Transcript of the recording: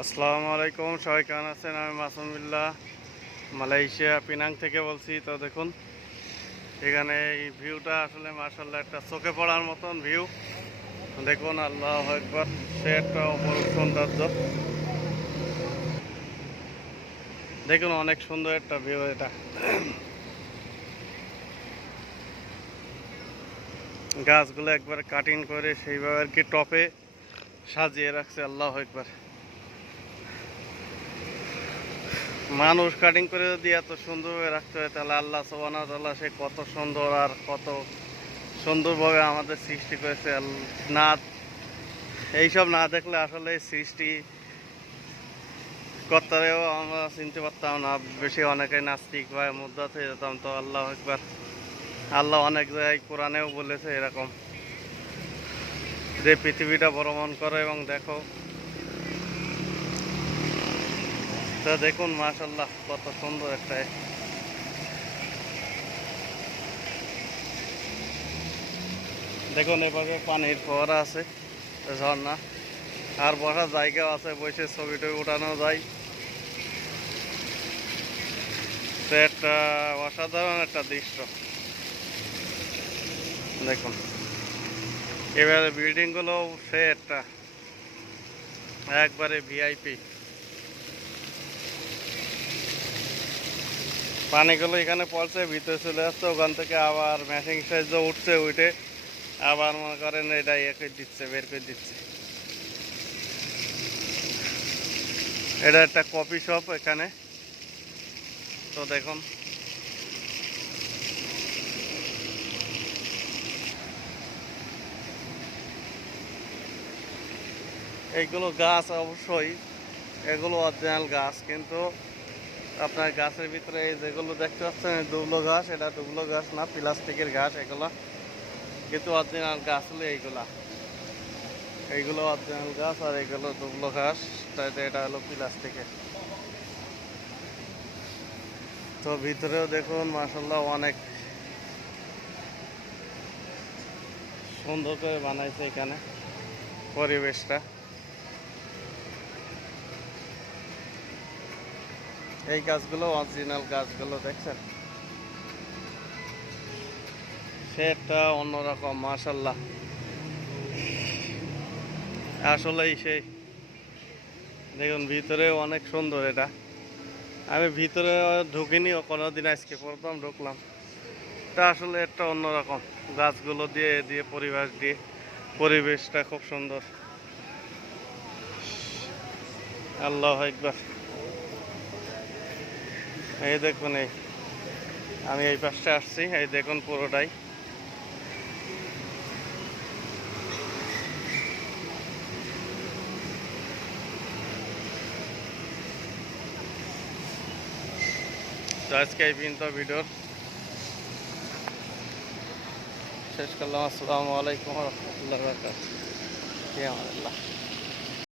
আসসালামু আলাইকুম, সবাই কেমন আছেন? আমি মাসুম বিল্লাহ, মালয়েশিয়া পিনাং থেকে বলছি। তো দেখুন এখানে এই ভিউটা আসলে মাশাআল্লাহ একটা চোখে পড়ার মতন ভিউ। দেখুন, আল্লাহু আকবার, সে একটা অপরূপ সৌন্দর্য। দেখুন অনেক সুন্দর একটা ভিউ এটা। গাছগুলো একবার কাটিং করে সেইভাবে আর কি টপে সাজিয়ে রাখছে। আল্লাহু আকবার, মানুষ কাটিং করে যদি এত সুন্দরভাবে রাখতে হয় তাহলে আল্লাহ সুবহানাহু ওয়া তাআলা সে কত সুন্দর আর কত সুন্দরভাবে আমাদের সৃষ্টি করেছে। না, এইসব না দেখলে আসলে সৃষ্টি কর্তারেও আমরা চিনতে পারতাম না। বেশি অনেকে নাস্তিক বা মুদ্রা হয়ে যেতাম। তো আল্লাহ একবার, আল্লাহ অনেক জায়গায় কোরআনেও বলেছে এরকম যে পৃথিবীটা ভ্রমণ করো এবং দেখো। তো দেখুন মাশাআল্লাহ কত সুন্দর একটা। দেখুন এভাবে পানির ফোয়ারা আছে, ঝর্ণা, আর বসার জায়গাও আছে, বসে ছবি টবি উঠানো যায়। তো একটা অসাধারণ একটা দৃশ্য। দেখুন এবারে বিল্ডিংগুলো সে একটা একবারে ভিআইপি। পানিগুলো এখানে পড়ছে, ভিতরে চলে যাচ্ছে, ওখান থেকে আবার ম্যাশিং সাইজ উঠছে, উঠে আবার মনে করেন এটা ইয়ে করে দিচ্ছে, বের করে দিচ্ছে। এটা একটা কফি শপ এখানে। তো দেখুন এইগুলো গাছ, অবশ্যই এগুলো অরিজিনাল গাছ, কিন্তু আপনার গাছের ভিতরে এই যেগুলো দেখতে পাচ্ছেন দুবলো ঘাস, এটা দুবলো ঘাস না, প্লাস্টিকের ঘাস এগুলো, কিন্তু অরিজিনাল গাছ হলো এইগুলা। এইগুলো অরিজিনাল গাছ আর এইগুলো দুবলো ঘাস, তাই এটা হলো প্লাস্টিকের। তো ভিতরেও দেখুন মাশাআল্লাহ অনেক সুন্দর করে বানাইছে এখানে পরিবেশটা। এই গাছগুলো অরিজিনাল গাছগুলো দেখছেন, সেটা অন্যরকম মাশাআল্লাহ। আসলেই সেই দেখুন ভিতরে অনেক সুন্দর এটা। আমি ভিতরে ঢুকিনি কোনোদিন, আজকে প্রথম ঢুকলাম। এটা আসলে একটা অন্যরকম, গাছগুলো দিয়ে দিয়ে পরিবেশ দিয়ে, পরিবেশটা খুব সুন্দর। আল্লাহু আকবার। এই দেখুন, এই আমি এই পাশটা আসছি, এই দেখুন পুরোটাই। তো আজকে এই পর্যন্ত ভিডিও শেষ করলাম। আসসালামু আলাইকুম ওয়া রাহমাতুল্লাহি ওয়া বারাকাতুহু।